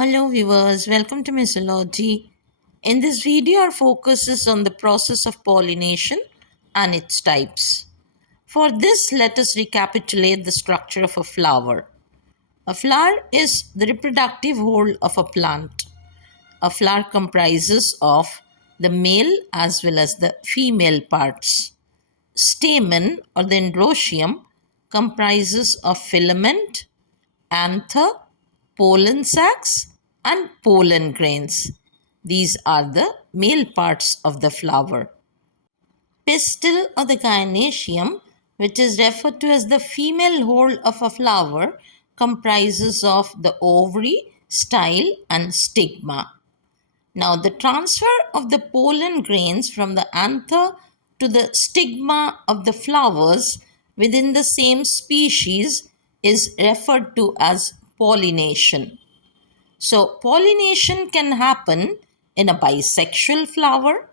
Hello viewers, welcome to Mythology. In this video, our focus is on the process of pollination and its types. For this, let us recapitulate the structure of a flower. A flower is the reproductive whole of a plant. A flower comprises of the male as well as the female parts. Stamen or the androecium comprises of filament, anther, pollen sacs, and pollen grains. These are the male parts of the flower. Pistil or the gynoecium, which is referred to as the female whole of a flower, comprises of the ovary, style, and stigma. Now, the transfer of the pollen grains from the anther to the stigma of the flowers within the same species is referred to as pollination. So, pollination can happen in a bisexual flower.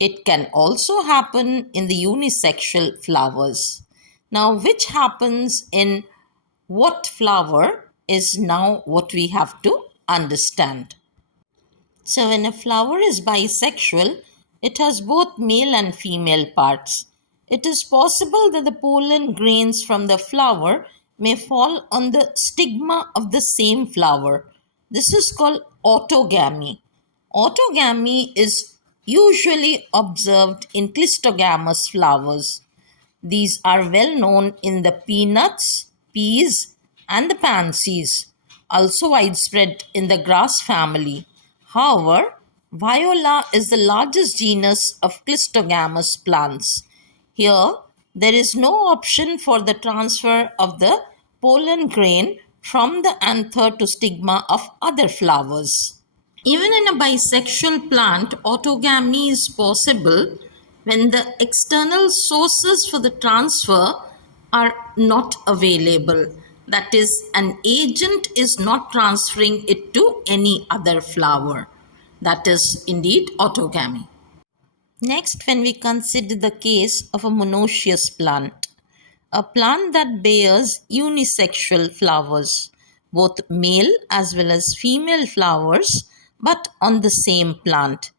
It can also happen in the unisexual flowers. Now, which happens in what flower is now what we have to understand. So, when a flower is bisexual, it has both male and female parts. It is possible that the pollen grains from the flower may fall on the stigma of the same flower. This is called autogamy. Autogamy is usually observed in clistogamous flowers. These are well known in the peanuts, peas, and the pansies, also widespread in the grass family. However, viola is the largest genus of clistogamous plants. Here, there is no option for the transfer of the pollen grain from the anther to stigma of other flowers. Even in a bisexual plant, autogamy is possible when the external sources for the transfer are not available. That is, an agent is not transferring it to any other flower. That is indeed autogamy. Next, when we consider the case of a monoecious plant, a plant that bears unisexual flowers, both male as well as female flowers, but on the same plant.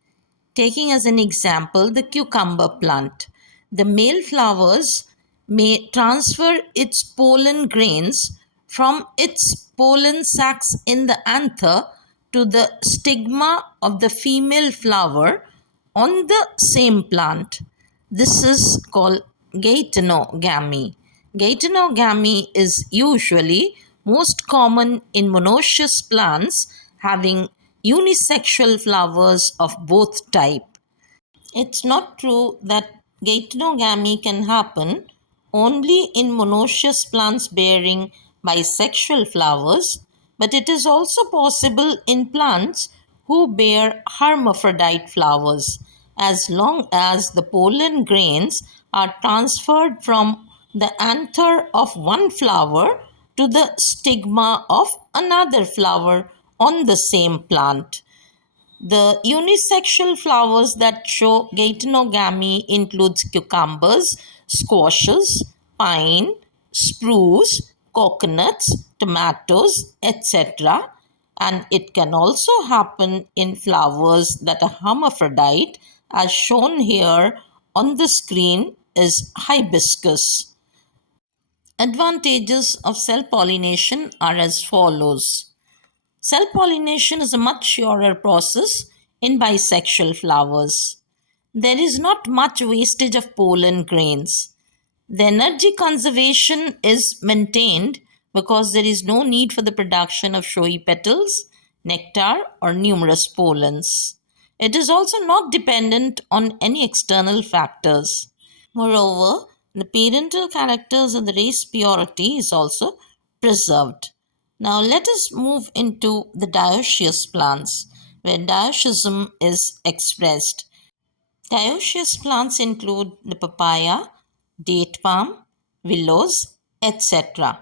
Taking as an example the cucumber plant, the male flowers may transfer its pollen grains from its pollen sacs in the anther to the stigma of the female flower on the same plant. This is called Geitonogamy. Geitonogamy is usually most common in monoecious plants having unisexual flowers of both type. It's not true that Geitonogamy can happen only in monoecious plants bearing bisexual flowers, but it is also possible in plants who bear hermaphrodite flowers as long as the pollen grains are transferred from the anther of one flower to the stigma of another flower on the same plant. The unisexual flowers that show Geitonogamy includes cucumbers, squashes, pine, spruce, coconuts, tomatoes, etc. And it can also happen in flowers that are hermaphrodite, as shown here on the screen is hibiscus. Advantages of self-pollination are as follows. Self-pollination is a much surer process in bisexual flowers. There is not much wastage of pollen grains. The energy conservation is maintained because there is no need for the production of showy petals, nectar, or numerous pollens. It is also not dependent on any external factors. Moreover, the parental characters of the race purity is also preserved. Now let us move into the dioecious plants where dioeciism is expressed. Dioecious plants include the papaya, date palm, willows, etc.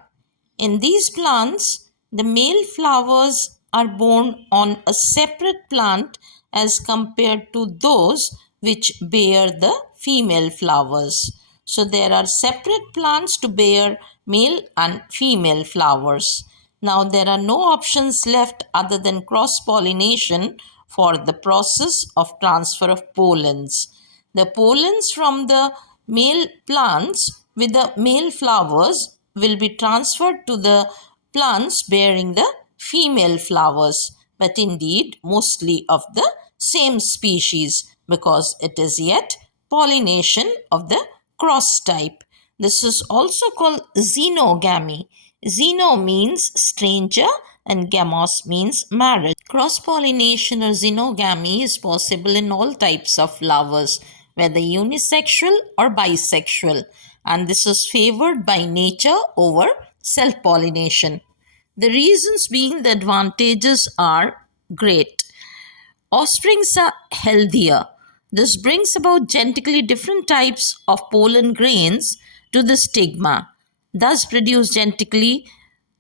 In these plants, the male flowers are borne on a separate plant as compared to those which bear the female flowers. So there are separate plants to bear male and female flowers. Now, there are no options left other than cross-pollination for the process of transfer of pollens. The pollens from the male plants with the male flowers will be transferred to the plants bearing the female flowers, but indeed mostly of the same species, because it is yet pollination of the cross type. This is also called xenogamy. Xeno means stranger and gamos means marriage. Cross pollination or xenogamy is possible in all types of flowers, whether unisexual or bisexual, and this is favored by nature over self pollination. The reasons being the advantages are great. Offsprings are healthier. This brings about genetically different types of pollen grains to the stigma, thus produce genetically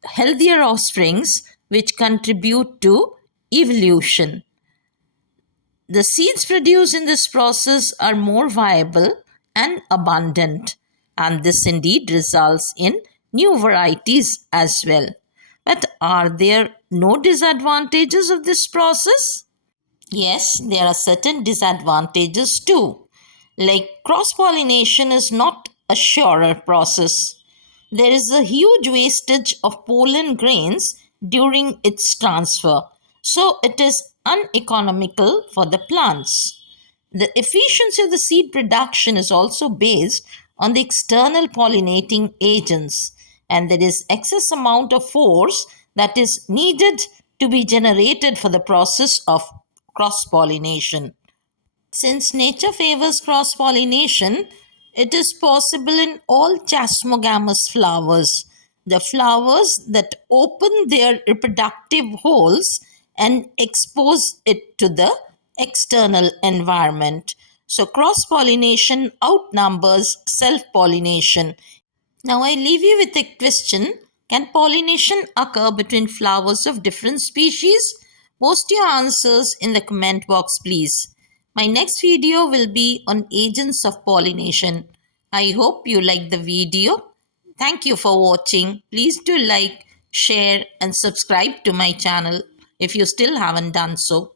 healthier offsprings which contribute to evolution. The seeds produced in this process are more viable and abundant, and this indeed results in new varieties as well. But are there no disadvantages of this process? Yes, there are certain disadvantages too. Like cross pollination is not a surer process. There is a huge wastage of pollen grains during its transfer, so it is uneconomical for the plants. The efficiency of the seed production is also based on the external pollinating agents, and there is excess amount of force that is needed to be generated for the process of cross pollination. Since nature favors cross pollination, it is possible in all chasmogamous flowers, the flowers that open their reproductive holes and expose it to the external environment. So, cross pollination outnumbers self pollination. Now, I leave you with a question. Can pollination occur between flowers of different species? Post your answers in the comment box, please. My next video will be on agents of pollination. I hope you like the video. Thank you for watching. Please do like, share, and subscribe to my channel if you still haven't done so.